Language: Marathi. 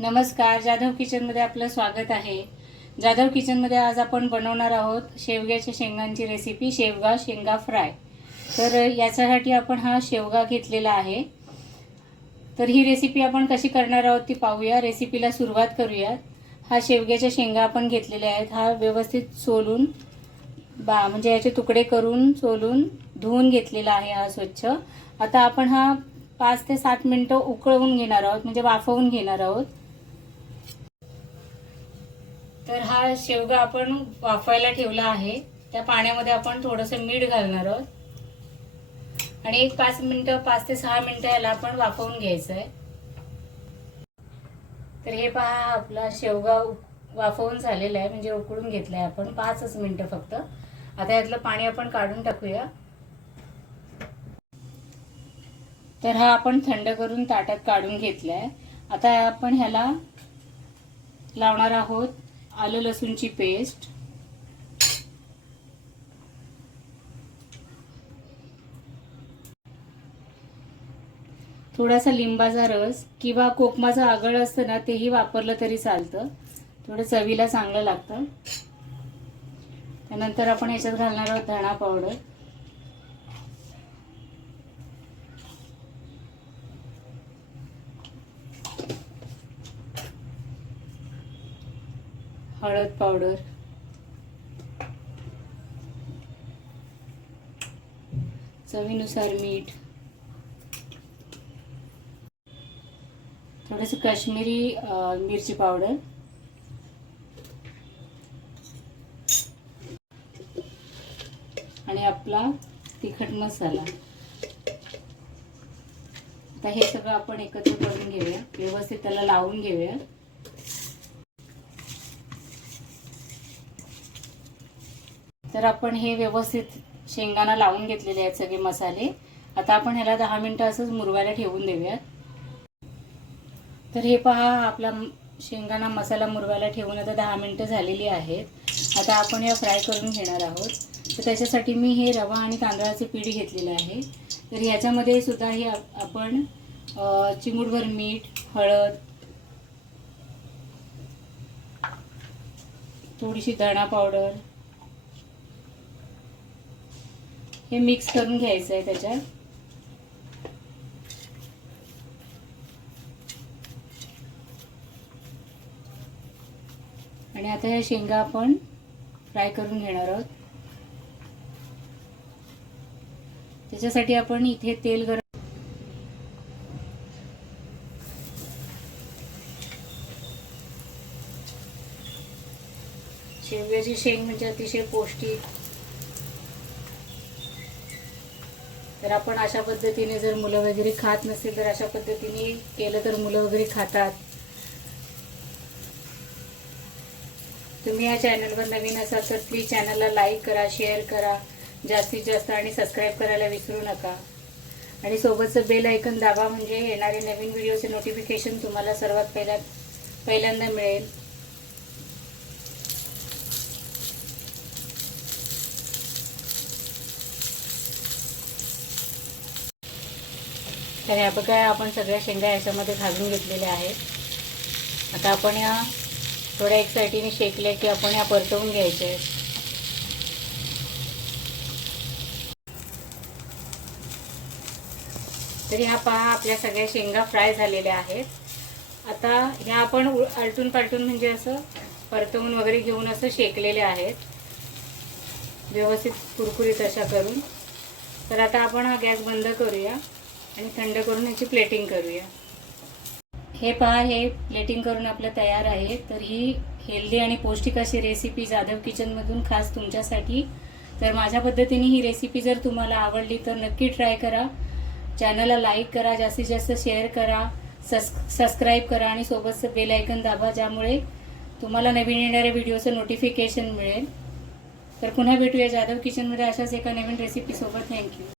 नमस्कार, जाधव किचनमध्ये आपलं स्वागत आहे. जाधव किचनमध्ये आज आपण बनवणार आहोत शेवग्याच्या शेंगांची रेसिपी, शेंगा फ्राय. तर याच्यासाठी आपण हा शेवगा घेतलेला आहे. तर ही रेसिपी आपण कशी करणार आहोत ती पाहूया. रेसिपीला सुरुवात करूया. हा शेवग्याच्या शेंगा आपण घेतलेल्या आहेत. हा व्यवस्थित सोलून म्हणजे याचे तुकडे करून सोलून धुवून घेतलेला आहे हा स्वच्छ. आता आपण हा 5 ते 7 मिनिटं उकळवून घेणार आहोत, म्हणजे वाफवून घेणार आहोत. तर हा शेवगा आपण वाफायला ठेवला आहे. त्या पाण्यामध्ये आपण थोडंसं मीठ घालणार आहोत आणि एक 5 ते 6 मिनिटं याला आपण वाफवून घ्यायचं आहे. तर हे पहा, आपला शेवगा वाफवून झालेला आहे, म्हणजे उकळून घेतलाय आपण 5च मिनिटं फक्त. आता यातलं पाणी आपण काढून टाकूया. तर हा आपण थंड करून ताटात काढून घेतलाय. आता आपण ह्याला लावणार आहोत आलं लसूणची पेस्ट, थोडासा लिंबाचा रस किंवा कोकमाचं आगळ असतं ना, तेही वापरलं तरी चालतं. थोडं चवीला चांगलं लागतं. त्यानंतर आपण याच्यात घालणार आहोत धणा पावडर, हळद पावडर, चवीनुसार मीठ, थोडंसं काश्मीरी मिरची पावडर आणि आपला तिखट मसाला. आता हे सगळं आपण एकत्र करून घेऊया, व्यवस्थित त्याला लावून घेऊया. तर आपण हे व्यवस्थित शेंगांना लावून घेतलेले आहेत सगळे मसाले. आता आपण ह्याला 10 मिनिटं असंच मुरवायला ठेवून देऊया. तर हे पहा, आपला शेंगांना मसाला मुरवायला ठेवून आता 10 मिनिटं झालेली आहेत. आता आपण या फ्राय करून घेणार आहोत. तर त्याच्यासाठी मी हे रवा आणि तांदळाचे पीठ घेतलेलं आहे. तर याच्यामध्ये सुद्धा हे आपण चिमूटभर मीठ, हळद, थोडीशी धणा पावडर हे मिक्स करून घ्यायचं आहे त्याच्यात. आणि आता या शेंगा आपण फ्राय करून घेणार आहोत. त्याच्यासाठी आपण इथे तेल गरम, शेवग्याची शेंग म्हणजे अतिशय पौष्टिक. तर आपण अशा पद्धतीने, जर मुलं वगैरे खात नसेल तर अशा पद्धतीने केलं तर मुलं वगैरे खातात. तुम्ही या चॅनलवर नवीन असाल तर प्लीज चॅनलला लाईक करा, शेअर करा जास्तीत जास्त, आणि सबस्क्राईब करायला विसरू नका. आणि सोबतचं बेल आयकॉन दाबा, म्हणजे येणारे नवीन व्हिडिओचे नोटिफिकेशन तुम्हाला सर्वात पहिल्यांदा मिळेल. तर ह्या बघा, आपण सगळ्या शेंगा याच्यामध्ये घालून घेतलेल्या आहेत. आता आपण या थोड्या एक साईडीने शेकल्या की आपण या परतवून घ्यायच्या आहेत. तर ह्या पहा, आपल्या सगळ्या शेंगा फ्राय झालेल्या आहेत. आता ह्या आपण आलटून पालटून, म्हणजे असं परतवून वगैरे घेऊन असं शेकलेले आहेत, व्यवस्थित कुरकुरीत अशा करून. तर आता आपण हा गॅस बंद करूया आणि थंड करून याची प्लेटिंग करूया. हे पहा, हे प्लेटिंग करून आपलं तयार आहे. तर ही हेल्दी आणि पौष्टिक अशी रेसिपी जाधव किचनमधून खास तुमच्यासाठी. तर माझ्या पद्धतीने ही रेसिपी जर तुम्हाला आवडली तर नक्की ट्राय करा. चॅनलला लाईक करा, जास्तीत जास्त शेअर करा, सबस्क्राईब करा आणि सोबतचं बेल आयकॉन दाबा, ज्यामुळे तुम्हाला नवीन येणाऱ्या व्हिडिओचं नोटिफिकेशन मिळेल. तर पुन्हा भेटूया जाधव किचनमध्ये अशाच एका नवीन रेसिपीसोबत. थँक्यू.